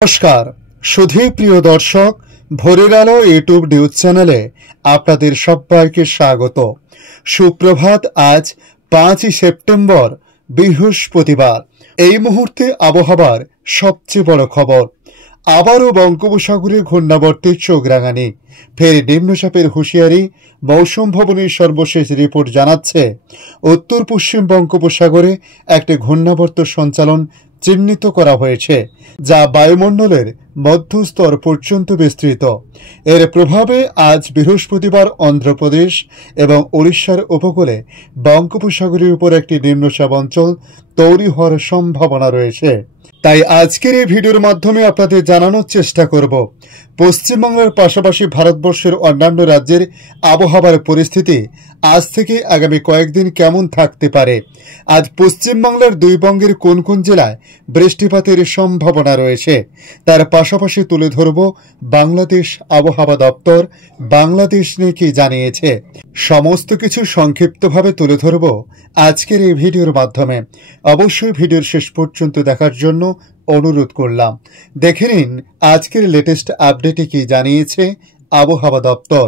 নমস্কার সুধী প্রিয় দর্শক, ভোরের আলো ইউটিউব নিউজ চ্যানেলে আপনাদের সবাইকে স্বাগত। সুপ্রভাত। আজ 5 সেপ্টেম্বর বৃহস্পতিবার। এই মুহূর্তে আবহাওয়ার সবচেয়ে বড় খবর। আবারও বঙ্গোপসাগরে ঘূর্ণাবর্তের চোখ রাঙানি, ফের নিম্নচাপের হুঁশিয়ারি। মৌসুম ভবনের সর্বশেষ রিপোর্ট জানাচ্ছে উত্তর পশ্চিম বঙ্গোপসাগরে একটি ঘূর্ণাবর্ত সঞ্চালন চিহ্নিত করা হয়েছে, যা বায়ুমণ্ডলের মধ্যস্তর পর্যন্ত বিস্তৃত। এর প্রভাবে আজ বৃহস্পতিবার অন্ধ্রপ্রদেশ এবং ওড়িশার উপকূলে বঙ্গোপসাগরের উপর একটি নিম্নচাপ অঞ্চল তৈরি হওয়ার সম্ভাবনা রয়েছে। তাই আজকের এই ভিডিওর মাধ্যমে আপনাদের জানানোর চেষ্টা করব পশ্চিমবাংলার পাশাপাশি ভারতবর্ষের অন্যান্য রাজ্যের আবহাওয়ার পরিস্থিতি আজ থেকে আগামী কয়েকদিন কেমন থাকতে পারে। আজ পশ্চিমবাংলার দুই বঙ্গের কোন কোন জেলায় বৃষ্টিপাতের সম্ভাবনা রয়েছে, তার পাশাপাশি তুলে ধরব বাংলাদেশ আবহাওয়া দপ্তর বাংলাদেশ নিয়ে কি জানিয়েছে। সমস্ত কিছু সংক্ষিপ্তভাবে তুলে ধরব আজকের এই ভিডিওর মাধ্যমে। অবশ্যই ভিডিওর শেষ পর্যন্ত দেখার জন্য অনুরোধ করলাম। দেখে নিন আজকের লেটেস্ট আপডেটে কি জানিয়েছে আবহাওয়া দপ্তর।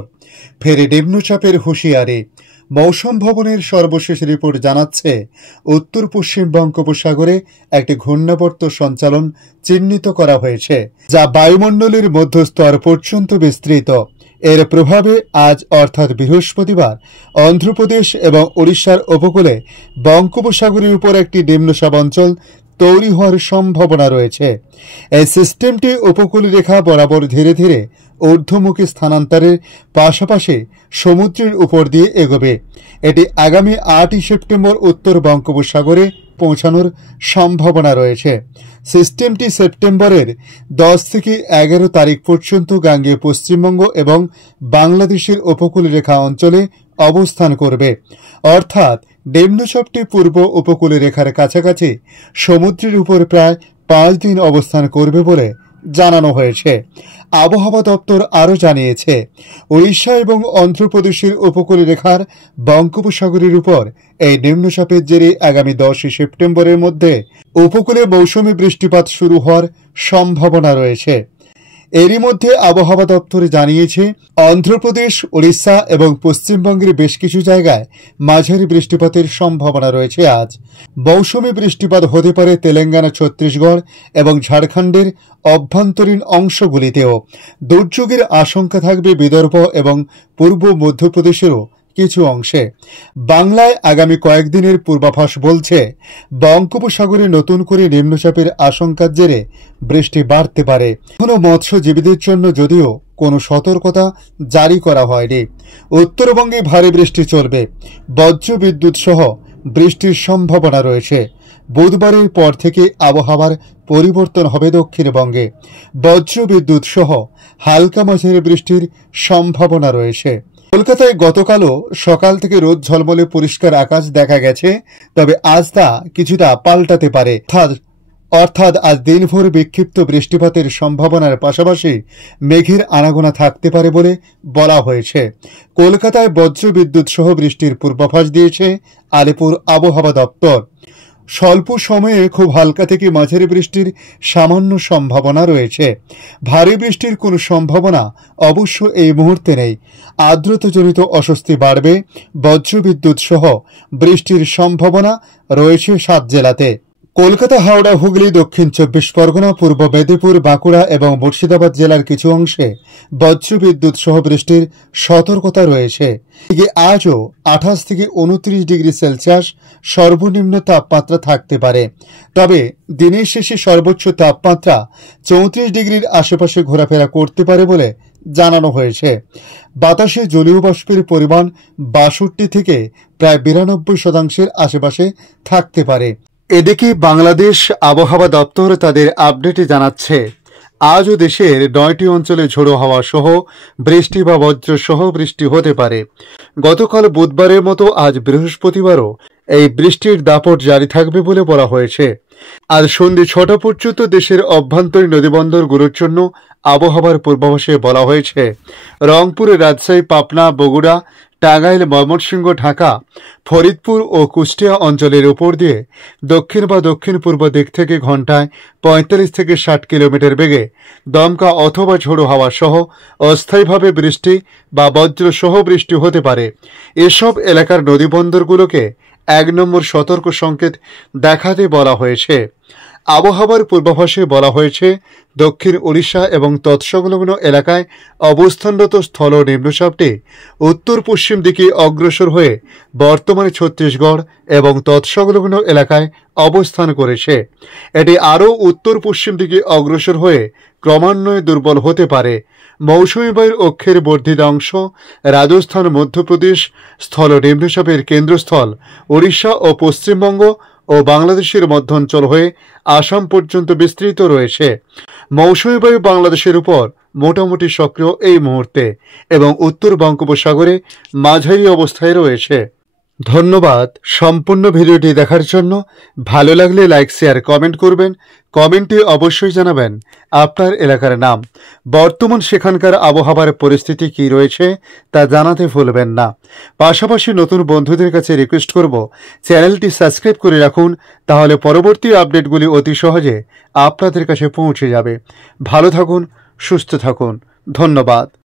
ফের নিম্নচাপের হুঁশিয়ারি। মৌসুম ভবনের সর্বশেষ রিপোর্ট জানাচ্ছে উত্তর পশ্চিম বঙ্গোপসাগরে একটি ঘূর্ণাবর্ত সঞ্চালন চিহ্নিত করা হয়েছে, যা বায়ুমণ্ডলের মধ্যস্তর পর্যন্ত বিস্তৃত। এর প্রভাবে আজ অর্থাৎ বৃহস্পতিবার অন্ধ্রপ্রদেশ এবং ওড়িশার উপকূলে বঙ্গোপসাগরের উপর একটি নিম্নচাপ অঞ্চল তৈরি হওয়ার সম্ভাবনা রয়েছে। এই সিস্টেমটি উপকূল রেখা বরাবর ধীরে ধীরে ঊর্ধ্বমুখী স্থানান্তরের পাশাপাশি সমুদ্রের উপর দিয়ে এগোবে। এটি আগামী 8 সেপ্টেম্বর উত্তর বঙ্গোপসাগরে পৌঁছানোর সম্ভাবনা রয়েছে। সিস্টেমটি সেপ্টেম্বরের 10 থেকে 11 তারিখ পর্যন্ত গাঙ্গেয় পশ্চিমবঙ্গ এবং বাংলাদেশের উপকূল রেখা অঞ্চলে অবস্থান করবে, অর্থাৎ নিম্নচাপটি পূর্ব উপকূল রেখার কাছাকাছি সমুদ্রের উপর প্রায় 5 দিন অবস্থান করবে বলে জানানো হয়েছে। আবহাওয়া দপ্তর আরও জানিয়েছে ওড়িশা এবং অন্ধ্রপ্রদেশের উপকূল রেখার বঙ্গোপসাগরের উপর এই নিম্নচাপের জেরে আগামী 10 সেপ্টেম্বরের মধ্যে উপকূলে মৌসুমী বৃষ্টিপাত শুরু হওয়ার সম্ভাবনা রয়েছে। এরই মধ্যে আবহাওয়া দপ্তর জানিয়েছে অন্ধ্রপ্রদেশ, ওড়িশা এবং পশ্চিমবঙ্গের বেশ কিছু জায়গায় মাঝারি বৃষ্টিপাতের সম্ভাবনা রয়েছে। আজ মৌসুমী বৃষ্টিপাত হতে পারে তেলেঙ্গানা, ছত্তিশগড় এবং ঝাড়খণ্ডের অভ্যন্তরীণ অংশগুলিতেও। দুর্যোগের আশঙ্কা থাকবে বিদর্ভ এবং পূর্ব মধ্যপ্রদেশেরও কিছু অংশে। বাংলায় আগামী কয়েকদিনের পূর্বাভাস বলছে বঙ্গোপসাগরে নতুন করে নিম্নচাপের আশঙ্কার জেরে বৃষ্টি বাড়তে পারে। এখনও মৎস্যজীবীদের জন্য যদিও কোনো সতর্কতা জারি করা হয়নি। উত্তরবঙ্গে ভারী বৃষ্টি চলবে, বজ্রবিদ্যুৎ সহ বৃষ্টির সম্ভাবনা রয়েছে। বুধবারের পর থেকে আবহাওয়ার পরিবর্তন হবে দক্ষিণবঙ্গে। বজ্রবিদ্যুৎ সহ হালকা মাঝারি বৃষ্টির সম্ভাবনা রয়েছে। কলকাতায় গতকালও সকাল থেকে রোদ ঝলমলে পরিষ্কার আকাশ দেখা গেছে, তবে আজ তা কিছুটা পাল্টাতে পারে। অর্থাৎ আজ দিনভর বিক্ষিপ্ত বৃষ্টিপাতের সম্ভাবনার পাশাপাশি মেঘের আনাগোনা থাকতে পারে বলে বলা হয়েছে। কলকাতায় বজ্রবিদ্যুৎ সহ বৃষ্টির পূর্বাভাস দিয়েছে আলিপুর আবহাওয়া দপ্তর। স্বল্প সময়ে খুব হালকা থেকে মাঝারি বৃষ্টির সামান্য সম্ভাবনা রয়েছে। ভারী বৃষ্টির কোনো সম্ভাবনা অবশ্য এই মুহূর্তে নেই। আর্দ্রতাজনিত অস্বস্তি বাড়বে। বজ্রবিদ্যুৎ সহ বৃষ্টির সম্ভাবনা রয়েছে 7 জেলাতে। কলকাতা, হাওড়া, হুগলি, দক্ষিণ 24 পরগনা, পূর্ব মেদিনীপুর, বাঁকুড়া এবং মুর্শিদাবাদ জেলার কিছু অংশে বজ্রবিদ্যুৎ সহ বৃষ্টির সতর্কতা রয়েছে। আজও 28 থেকে 29 ডিগ্রি সেলসিয়াস সর্বনিম্ন তাপমাত্রা থাকতে পারে, তবে দিনের শেষে সর্বোচ্চ তাপমাত্রা 34 ডিগ্রির আশেপাশে ঘোরাফেরা করতে পারে বলে জানানো হয়েছে। বাতাসে জলীয় বাষ্পের পরিমাণ 62 থেকে প্রায় 92% আশেপাশে থাকতে পারে। এদিকে বাংলাদেশ আবহাওয়া দপ্তর তাদের আপডেটে জানাচ্ছে আজও দেশের 9টি অঞ্চলে ঝোড়ো হাওয়া সহ বৃষ্টি বা বজ্র সহ বৃষ্টি হতে পারে। গতকাল বুধবারের মতো আজ বৃহস্পতিবারও এই বৃষ্টির দাপট জারি থাকবে বলে বলা হয়েছে। আজ সন্ধ্যে 6টা পর্যন্ত দেশের অভ্যন্তরীণ নদীবন্দরগুলোর জন্য আবহাওয়ার পূর্বাভাসে বলা হয়েছে রংপুর, রাজশাহী, পাবনা, বগুড়া, টাঙ্গাইল, ময়মনসিংহ, ঢাকা, ফরিদপুর ও কুষ্টিয়া অঞ্চলের উপর দিয়ে দক্ষিণ বা দক্ষিণ পূর্ব দিক থেকে ঘন্টায় 45 থেকে 60 কিলোমিটার বেগে দমকা অথবা ঝোড়ো হাওয়া সহ অস্থায়ীভাবে বৃষ্টি বা বজ্রসহ বৃষ্টি হতে পারে। এসব এলাকার নদীবন্দরগুলোকে 1 নম্বর সতর্ক সংকেত দেখাতে বলা হয়েছে। আবহাওয়ার পূর্বাভাসে বলা হয়েছে, দক্ষিণ ওড়িশা এবং তৎসংলগ্ন এলাকায় অবস্থানরত স্থল নিম্নচাপটি উত্তর পশ্চিম দিকে অগ্রসর হয়ে বর্তমানে ছত্তিশগড় এবং তৎসংলগ্ন এলাকায় অবস্থান করেছে। এটি আরও উত্তর পশ্চিম দিকে অগ্রসর হয়ে ক্রমান্বয়ে দুর্বল হতে পারে। মৌসুমী বায়ুর অক্ষের বর্ধিত অংশ রাজস্থান, মধ্যপ্রদেশ, স্থল নিম্নচাপের কেন্দ্রস্থল ওড়িশা ও পশ্চিমবঙ্গ ও বাংলাদেশের মধ্যাঞ্চল হয়ে আসাম পর্যন্ত বিস্তৃত রয়েছে। মৌসুমী বায়ু বাংলাদেশের উপর মোটামুটি সক্রিয় এই মুহূর্তে এবং উত্তর বঙ্গোপসাগরে মাঝারি অবস্থায় রয়েছে। ধন্যবাদ সম্পূর্ণ ভিডিওটি দেখার জন্য। ভালো লাগলে লাইক, শেয়ার, কমেন্ট করবেন। কমেন্টে অবশ্যই জানাবেন আপনার এলাকার নাম। বর্তমান সেখানকার আবহাওয়ার পরিস্থিতি কী রয়েছে তা জানাতে ভুলবেন না। পাশাপাশি নতুন বন্ধুদের কাছে রিকোয়েস্ট করব, চ্যানেলটি সাবস্ক্রাইব করে রাখুন, তাহলে পরবর্তী আপডেটগুলি অতি সহজে আপনাদের কাছে পৌঁছে যাবে। ভালো থাকুন, সুস্থ থাকুন। ধন্যবাদ।